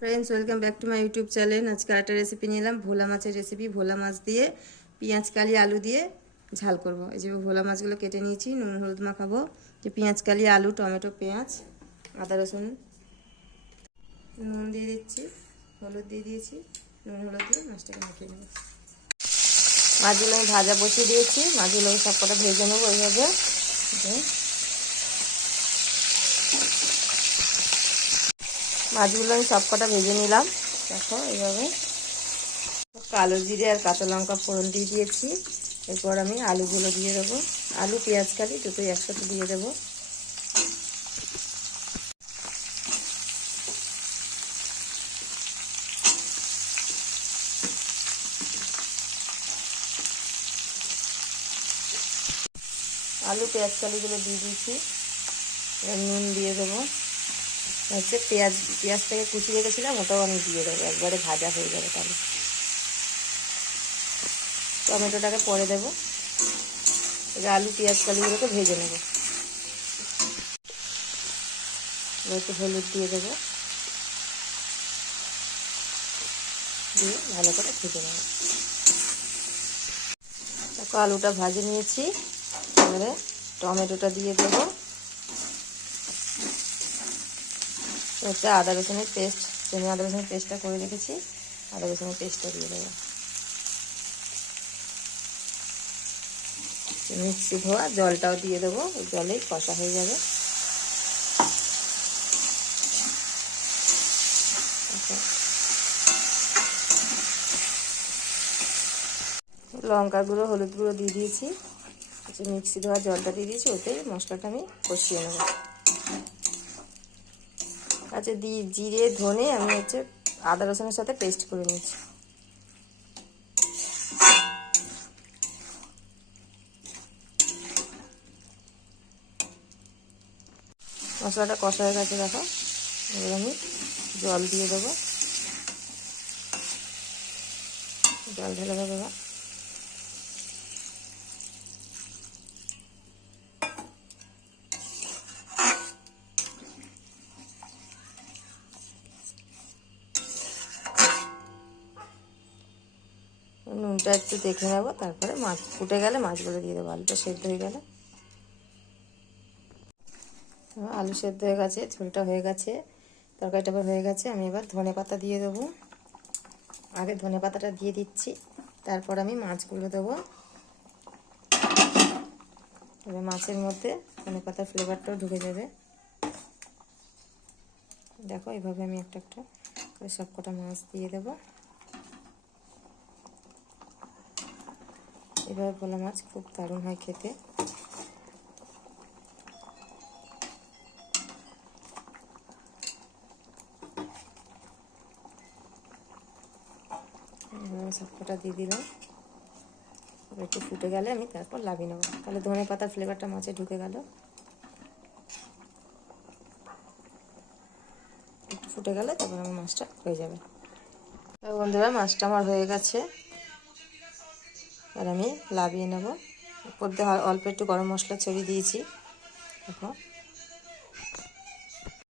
Friends welcome back to my YouTube channel আজকে একটা recipe নিলাম ভোলা মাছের রেসিপি ভোলা মাছ দিয়ে পেঁয়াজ, কালি, আলু দিয়ে ঝাল করব। এই যে ভোলা মাছগুলো কেটে নিয়েছি, নুন, হলুদ মাখাবো। যে পেঁয়াজ, কালি, আলু, টমেটো, পেঁয়াজ, আদা, রসুন, নুন দিয়ে দিচ্ছি, হলুদ দিয়ে দিয়েছি, নুন, হলুদ দিয়ে মাছটাকে মাখিয়ে নেব। মাছগুলো আমি ভাজা বসিয়ে দিয়েছি। মাছগুলো সব কটা ভেজে নেব এইভাবে। মাছগুলো আমি সব কটা ভেজে নিলাম। দেখো এইভাবে। কালো জিরে আর কাঁচা লঙ্কা ফোড়ন দিয়ে দিয়েছি। এরপর আমি আলুগুলো দিয়ে দেবো। আলু, পেঁয়াজ কালি দুটোই একসাথে দিয়ে দেবো। আলু, পেঁয়াজ কালিগুলো দিয়ে দিয়েছি। নুন দিয়ে দেবো। হচ্ছে পেঁয়াজ পেঁয়াজটাকে কুচি রেখেছিলাম ওটাও আমি দিয়ে দেবো, একবারে ভাজা হয়ে যাবে তাহলে। টমেটোটাকে পরে দেবো। এবার আলু, পেঁয়াজ, কালিগুলোকে ভেজে নেব। একটু হলুদ দিয়ে দেবো। দিয়ে ভালো করে ভেজে নেব। দেখো, আলুটা ভাজে নিয়েছি। এবারে টমেটোটা দিয়ে দেবো। একটা আদা রসুনের পেস্ট আমি আদা রসুনের পেস্টটা করে রেখেছি। আদা রসুনের পেস্টটা দিয়ে দেবো। মিক্সি ধোয়া, জলটাও দিয়ে দেবো। জলেই কষা হয়ে যাবে। লঙ্কা গুঁড়ো হলুদ গুঁড়ো দিয়ে দিয়েছি। মিক্সি ধোয়া জলটা দিয়ে দিয়েছি, ওতেই মশলাটা আমি কষিয়ে নেব। আচ্ছা দি, জিরে, ধনে আমি হচ্ছে আদা রসুনের সাথে পেস্ট করে নিয়েছি মশলাটা কষা হয়ে গেছে, দেখো। এবার আমি জল দিয়ে দেবো। জল ঢেলে দেবো নুনটা একটু দেখে নেব, তারপরে মাছ ফুটে গেলে মাছগুলো দিয়ে দেবো, আলুটা সেদ্ধ হয়ে গেলে। আলু সেদ্ধ হয়ে গেছে, ঝোলটা হয়ে গেছে, তরকারিটা এবার হয়ে গেছে, আমি এবার ধনে পাতা দিয়ে দেবো। আগে ধনে পাতাটা দিয়ে দিচ্ছি, তারপর আমি মাছগুলো দেবো। এবার মাছের মধ্যে ধনে পাতার ফ্লেভারটাও ঢুকে যাবে। দেখো এভাবে আমি একটা একটা করে সব কটা মাছ দিয়ে দেবো। এবার ভোলা মাছ খুব দারুণ হয় খেতে। সবকটা দিয়ে দিলাম। একটু ফুটে গেলে আমি তারপর লাভিয়ে নেব। তাহলে ধনে পাতার ফ্লেভারটা মাছে ঢুকে গেল। একটু ফুটে গেলে তারপর আমার মাছটা হয়ে যাবে। বন্ধুরা, মাছটা আমার হয়ে গেছে। আর আমি লাভিয়ে নেব। উপর দিয়ে অল্প একটু গরম মশলা ছড়িয়ে দিয়েছি। দেখো।